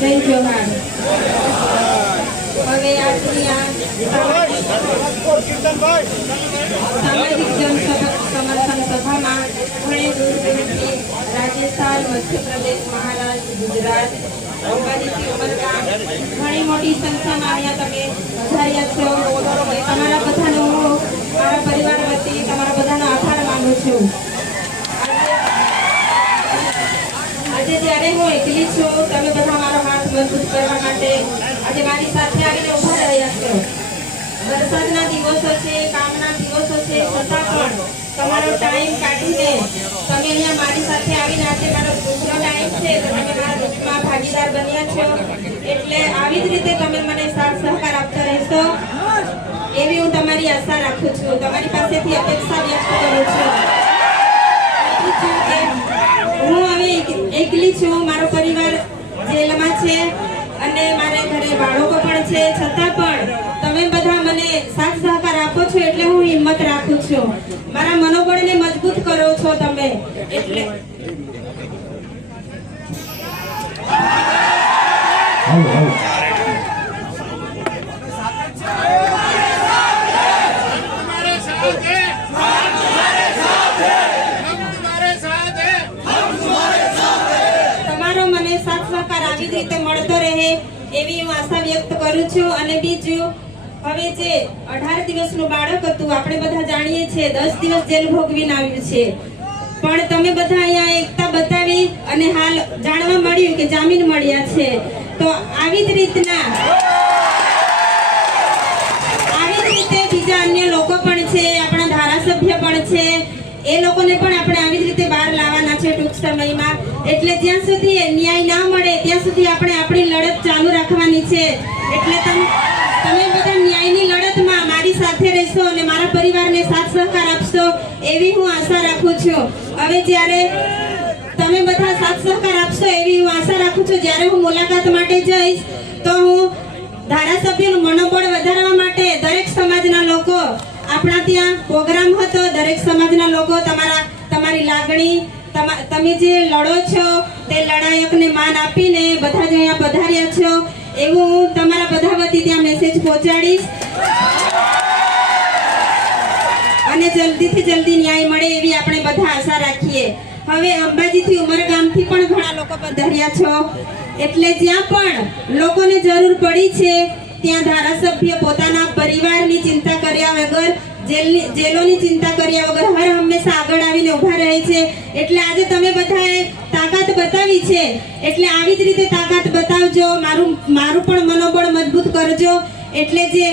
જય જોહાર। હવે આજની આ સામાજિક જનસભા સમર્થન સભામાં ઘણી દૂર દૂરથી રાજસ્થાન, મધ્યપ્રદેશ, મહારાષ્ટ્ર, ગુજરાત, અંબાજીથી ઉમરગામ ઘણી મોટી સંખ્યામાં અહીંયા તમે પધાર્યા છો। તમારા બધાનો હું મારા પરિવાર વતી તમારા બધાનો આભાર માનું છું। આજે જ્યારે હું એકલી છું, તમે બધા મારો હાથ મજબૂત કરવા માટે આજે મારી સાથે આવીને ઉભા રહ્યા છો। વરસાદના દિવસો છે, કામના દિવસો છે, છતાં પણ તમારો ટાઈમ કાઢીને તમે અહીંયા મારી સાથે આવીને આજે મારો દુઃખનો ટાઈમ છે તો તમે મારા દુઃખમાં ભાગીદાર બન્યા છો। એટલે આવી જ રીતે તમે મને સાથ સહકાર આપતા રહેશો એવી હું તમારી આશા રાખું છું, તમારી પાસેથી અપેક્ષા વ્યક્ત કરું છું। હું હવે એકલી છું, મારો પરિવાર જેલમાં છે અને મારા ઘરે બાળકો પણ છે, છતાં પણ તમે બધા મને સાથ સહકાર આપો છો એટલે હું હિંમત રાખું છું। મારા મનોબળને મજબૂત કરો છો તમે એટલે તમારો મને સાથ સહકાર આવી જ રીતે મળતો રહે એવી હું આશા વ્યક્ત કરું છું। અને બીજું, હવે જે 18 દિવસનું બાળક હતું, આપણે બધા જાણીએ છીએ 10 દિવસ જેલ ભોગવીને આવ્યું છે, પણ તમે બધા અહીંયા એકતા બતાવી અને હાલ જાણવા મળ્યું કે જામીન મળ્યા છે। તો આવી જ રીતે બીજા અન્ય લોકો પણ છે, આપણા ધારાસભ્ય પણ છે, એ લોકોને પણ આપણે આવી જ રીતે બહાર લાવવાના છે ટૂંક સમયમાં। એટલે જ્યાં સુધી ન્યાય ના મળે ત્યાં સુધી આપણે આપણી લડત ચાલુ રાખવાની છે। એટલે તમે બધા ન્યાયની લડતમાં મારી સાથે રહેશો અને મારા પરિવારને સાથ સહકાર આપશો એવી હું આશા રાખું છું। હવે જ્યારે તમે બધા સાથ સહકાર આપશો એવી હું આશા રાખું છું, જ્યારે હું મુલાકાત માટે જઈશ તો હું ધારાસભ્યનું મનોબળ વધારવા માટે દરેક સમાજના લોકો, આપણા ત્યાં પ્રોગ્રામ હતો, દરેક સમાજના લોકો તમારી લાગણી, તમે જે લડો છો તે લડાયકને માન આપીને બધા જ અહીંયા પધાર્યા છો એવું હું તમારા બધા વતી ત્યાં મેસેજ પહોંચાડીશ અને જલ્દીથી જલ્દી ન્યાય મળે એવી આપણે બધા આશા રાખીએ। હવે અંબાજીથી ઉમરગામથી પણ ઘણા લોકો પધાર્યા છો, એટલે જ્યાં પણ લોકોને જરૂર પડી છે ત્યાં ધારાસભ્ય પોતાના પરિવારની ચિંતા કર્યા વગર, જેલોની ચિંતા કર્યા વગર હર હંમેશા આગળ આવીને ઊભા રહે છે। એટલે આજે તમે બધાએ તાકાત બતાવી છે, એટલે આવી જ રીતે તાકાત બતાવજો, મારું પણ મનોબળ મજબૂત કરજો। એટલે જે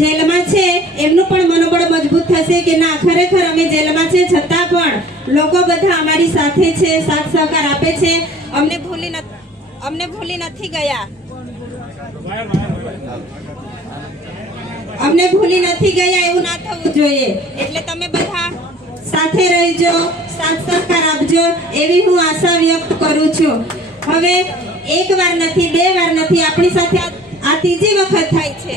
જેલમાં છે એમનું પણ મનોબળ મજબૂત થશે કે ના, ખરેખર અમે જેલમાં છે છતાં પણ લોકો બધા અમારી સાથે છે, સાથ સહકાર આપે છે, અમને ભૂલી નથી ગયા, અમને ભૂલી નથી ગયા એવું ના થવું જોઈએ। એટલે તમે બધા સાથે રહેજો, સાથ સહકાર આપજો એવી હું આશા વ્યક્ત કરું છું। હવે એક વાર નથી, બે વાર નથી, આપણી સાથે આ ત્રીજી વખત થાય છે।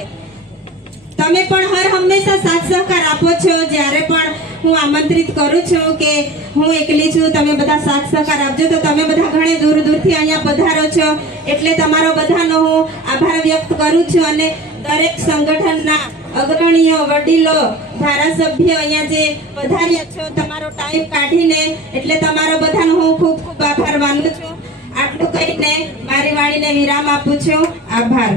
તમે પણ હર હંમેશા સાથ સહકાર આપો છો। જ્યારે પણ હું આમંત્રિત કરું છું કે હું એકલી છું, તમે બધા સાથ સહકાર આપજો, તો તમે બધા ઘણે દૂર દૂરથી અહીંયા પધારો છો એટલે તમારો બધાનો હું આભાર વ્યક્ત કરું છું। અને દરેક સંગઠનના અગ્રણીઓ, વડીલો, ધારાસભ્ય અહીંયા જે પધાર્યા છો તમારો ટાઈમ કાઢીને, એટલે તમારો બધાનો હું ખૂબ ખૂબ આભાર માનું છું। આટલું કહીને મારી વાણીને વિરામ આપું છું। આભાર।